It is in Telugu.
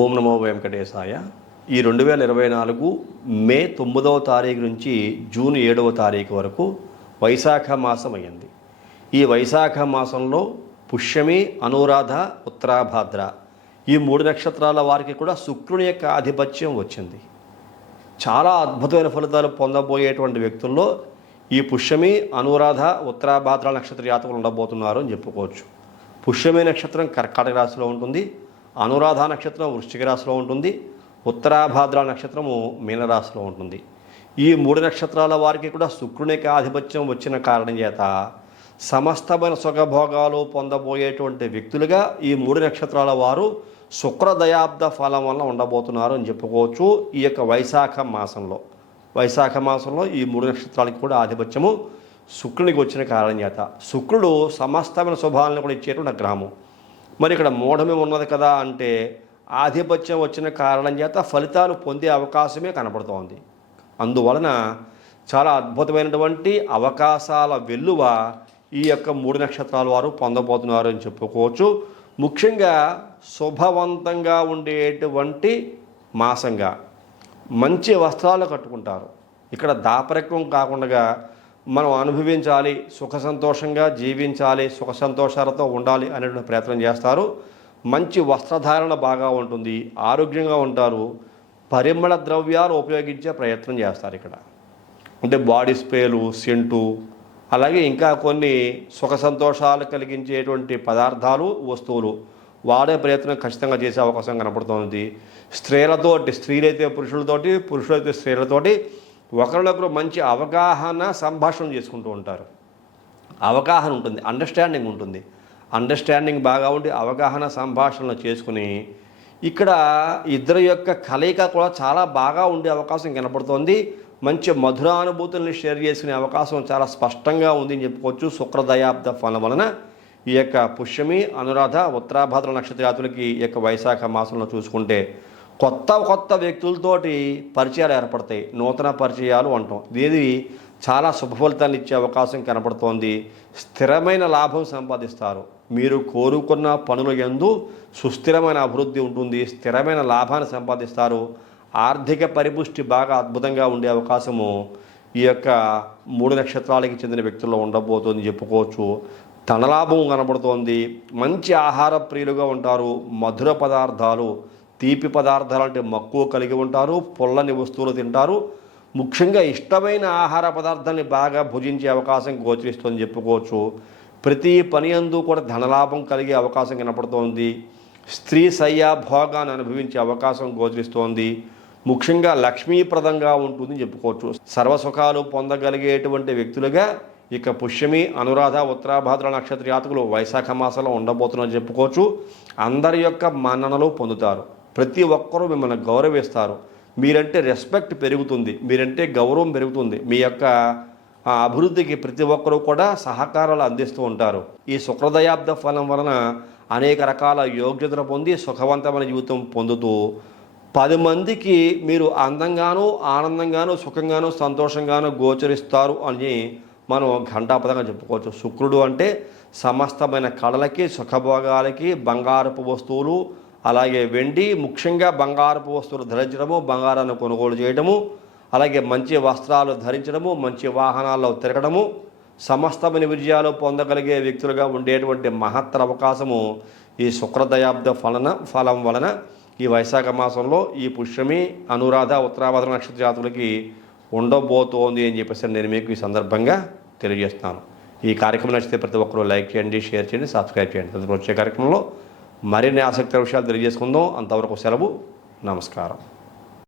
ఓం నమో వెంకటేశాయ. ఈ రెండు వేల ఇరవై నాలుగు మే తొమ్మిదవ తారీఖు నుంచి జూన్ ఏడవ తారీఖు వరకు వైశాఖ మాసం అయ్యింది. ఈ వైశాఖ మాసంలో పుష్యమి అనురాధ ఉత్తరాభాద్ర ఈ మూడు నక్షత్రాల వారికి కూడా శుక్రుని యొక్క ఆధిపత్యం వచ్చింది. చాలా అద్భుతమైన ఫలితాలు పొందబోయేటువంటి వ్యక్తుల్లో ఈ పుష్యమి అనురాధ ఉత్తరాభాద్ర నక్షత్ర జాతకులు ఉండబోతున్నారు అని చెప్పుకోవచ్చు. పుష్యమి నక్షత్రం కర్కాటక రాశిలో ఉంటుంది. అనురాధ నక్షత్రం వృశ్చిక రాశిలో ఉంటుంది. ఉత్తరాభాద్ర నక్షత్రము మీనరాశిలో ఉంటుంది. ఈ మూడు నక్షత్రాల వారికి కూడా శుక్రుని యొక్క ఆధిపత్యం వచ్చిన కారణం చేత సమస్తమైన సుఖభోగాలు పొందబోయేటువంటి వ్యక్తులుగా ఈ మూడు నక్షత్రాల వారు శుక్రదయాబ్ద ఫలం వల్ల ఉండబోతున్నారు అని చెప్పుకోవచ్చు. ఈ యొక్క వైశాఖ మాసంలో. వైశాఖ మాసంలో ఈ మూడు నక్షత్రాలకి కూడా ఆధిపత్యము శుక్రునికి వచ్చిన కారణం చేత. శుక్రుడు సమస్తమైన శుభాలను కూడా ఇచ్చేటువంటి గ్రహము. మరి ఇక్కడ మూఢమే ఉన్నది కదా అంటే ఆధిపత్యం వచ్చిన కారణం చేత ఫలితాలు పొందే అవకాశమే కనపడుతోంది. అందువలన చాలా అద్భుతమైనటువంటి అవకాశాల వెల్లువ ఈ యొక్క మూడు నక్షత్రాల వారు పొందబోతున్నారు అని చెప్పుకోవచ్చు. ముఖ్యంగా శుభవంతంగా ఉండేటువంటి మాసంగా మంచి వస్త్రాలు కట్టుకుంటారు. ఇక్కడ దాపరికం కాకుండా మనం అనుభవించాలి సుఖ సంతోషంగా జీవించాలి సుఖ సంతోషాలతో ఉండాలి అనేటువంటి ప్రయత్నం చేస్తారు. మంచి వస్త్రధారణ బాగా ఉంటుంది ఆరోగ్యంగా ఉంటారు పరిమళ ద్రవ్యాలు ఉపయోగించే ప్రయత్నం చేస్తారు ఇక్కడ. అంటే బాడీ స్ప్రేలు సెంటు అలాగే ఇంకా కొన్ని సుఖ సంతోషాలు కలిగించేటువంటి పదార్థాలు వస్తువులు వాడే ప్రయత్నం ఖచ్చితంగా చేసే అవకాశం కనపడుతుంది. స్త్రీలతోటి స్త్రీలైతే పురుషులతోటి పురుషులైతే స్త్రీలతోటి ఒకరినొకరు మంచి అవగాహన సంభాషణ చేసుకుంటూ ఉంటారు. అవగాహన ఉంటుంది అండర్స్టాండింగ్ ఉంటుంది. అండర్స్టాండింగ్ బాగా ఉండి అవగాహన సంభాషణలు చేసుకుని ఇక్కడ ఇద్దరి యొక్క కలయిక కూడా చాలా బాగా ఉండే అవకాశం కనపడుతోంది. మంచి మధురానుభూతుల్ని షేర్ చేసుకునే అవకాశం చాలా స్పష్టంగా ఉంది అని చెప్పుకోవచ్చు. శుక్రదయాబ్ద ఫలం వలన ఈ యొక్క పుష్యమి అనురాధ ఉత్తరాభాద్ర నక్షత్రాతులకి ఈ యొక్క వైశాఖ మాసంలో చూసుకుంటే కొత్త కొత్త వ్యక్తులతోటి పరిచయాలు ఏర్పడతాయి. నూతన పరిచయాలు అంటాం. ఇది చాలా శుభ ఇచ్చే అవకాశం కనపడుతోంది. స్థిరమైన లాభం సంపాదిస్తారు. మీరు కోరుకున్న పనుల ఎందు సుస్థిరమైన అభివృద్ధి ఉంటుంది. స్థిరమైన లాభాన్ని సంపాదిస్తారు. ఆర్థిక పరిపుష్టి బాగా అద్భుతంగా ఉండే అవకాశము ఈ యొక్క మూడు నక్షత్రాలకి చెందిన వ్యక్తుల్లో ఉండబోతుంది చెప్పుకోవచ్చు. ధనలాభం కనబడుతోంది మంచి ఆహార ప్రియులుగా ఉంటారు. మధుర పదార్థాలు తీపి పదార్థాలు అంటే మక్కువ కలిగి ఉంటారు పొల్లని వస్తువులు తింటారు. ముఖ్యంగా ఇష్టమైన ఆహార పదార్థాన్ని బాగా భుజించే అవకాశం గోచరిస్తుందని చెప్పుకోవచ్చు. ప్రతి పని అందు కూడా ధనలాభం కలిగే అవకాశం కనపడుతోంది. స్త్రీ సయ్యా భోగాన్ని అనుభవించే అవకాశం గోచరిస్తోంది. ముఖ్యంగా లక్ష్మీప్రదంగా ఉంటుందని చెప్పుకోవచ్చు. సర్వసుఖాలు పొందగలిగేటువంటి వ్యక్తులుగా ఇక పుష్యమి అనురాధ ఉత్తరాభాద్ర నక్షత్ర జాతకులు వైశాఖ మాసంలో ఉండబోతున్నారని చెప్పుకోవచ్చు. అందరి యొక్క మన్ననలు పొందుతారు. ప్రతి ఒక్కరూ మిమ్మల్ని గౌరవిస్తారు. మీరంటే రెస్పెక్ట్ పెరుగుతుంది. మీరంటే గౌరవం పెరుగుతుంది. మీ యొక్క అభివృద్ధికి ప్రతి ఒక్కరూ కూడా సహకారాలు అందిస్తూ ఉంటారు. ఈ శుక్రదయాబ్ద ఫలం వలన అనేక రకాల యోగ్యతను పొంది సుఖవంతమైన జీవితం పొందుతూ పది మందికి మీరు అందంగానూ ఆనందంగానూ సుఖంగానూ సంతోషంగానూ గోచరిస్తారు అని మనం ఘంటాపదంగా చెప్పుకోవచ్చు. శుక్రుడు అంటే సమస్తమైన కళలకి సుఖభోగాలకి బంగారపు వస్తువులు అలాగే వెండి ముఖ్యంగా బంగారపు వస్తువులు ధరించడము బంగారాన్ని కొనుగోలు చేయడము అలాగే మంచి వస్త్రాలు ధరించడము మంచి వాహనాల్లో తిరగడము సమస్తమైన విజయాలు పొందగలిగే వ్యక్తులుగా ఉండేటువంటి మహత్తర అవకాశము ఈ శుక్రదయాబ్ద ఫలన ఫలం వలన ఈ వైశాఖ మాసంలో ఈ పుష్యమి అనురాధ ఉత్తరాభద్ర నక్షత్ర జాతులకి ఉండబోతోంది అని చెప్పేసి నేను మీకు ఈ సందర్భంగా తెలియజేస్తున్నాను. ఈ కార్యక్రమం నచ్చితే ప్రతి ఒక్కరూ లైక్ చేయండి షేర్ చేయండి సబ్స్క్రైబ్ చేయండి. తదుపరి వచ్చే కార్యక్రమంలో మరిన్ని ఆసక్తి విషయాలు తెలియజేసుకుందాం. అంతవరకు సెలవు. నమస్కారం.